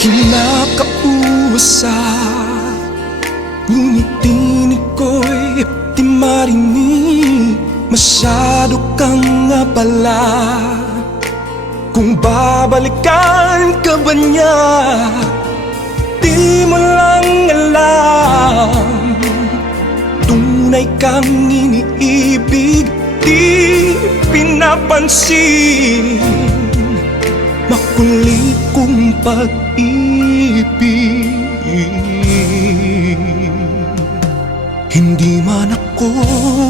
kinakausap, ngunit tinig ko'y di marinig. Masyado kang abala, kung babalikan ka ba niya, di mo lang alam. Tunay kang iniibig, di pinapansin. Makulit kong pag-ibig. Hindi man ako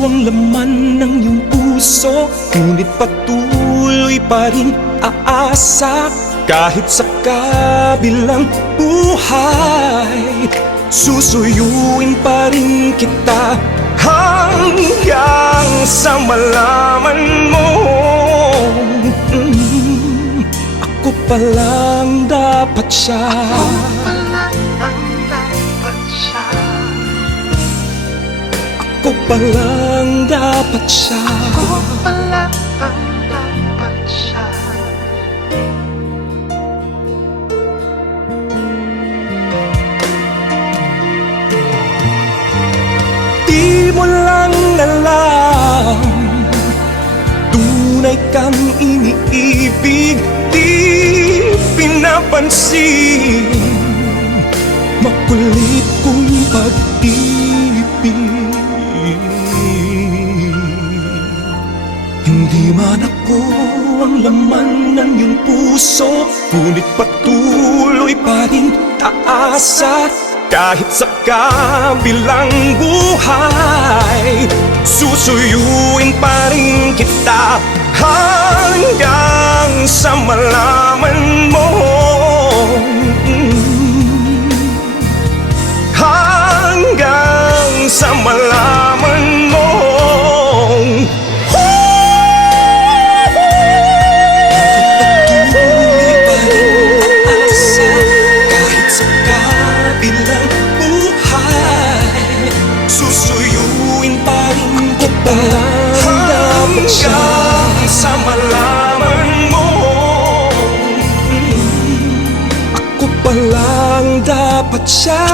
ang laman ng iyong puso, ngunit patuloy pa rin aasa. Kahit sa kabilang buhay, susuyuin pa rin kita, hanggang sa malaman mo ako palang dapat siya. Ako palang dapat siya. Ako palang dapat siya. Di mo lang alam, tunay kang iniibig, di pinapansin. Makulit kong pag-ibig. Hindi man ako ang laman ng iyong puso, ngunit patuloy pa rin aasa. Kahit sa kabilang buhay, susuyuin pa rin kita, hanggang sa malaman mo, hanggang sa malaman mo. Susuyuin pa rin kita, hanggang sa malaman mo, ako palang dapat siya.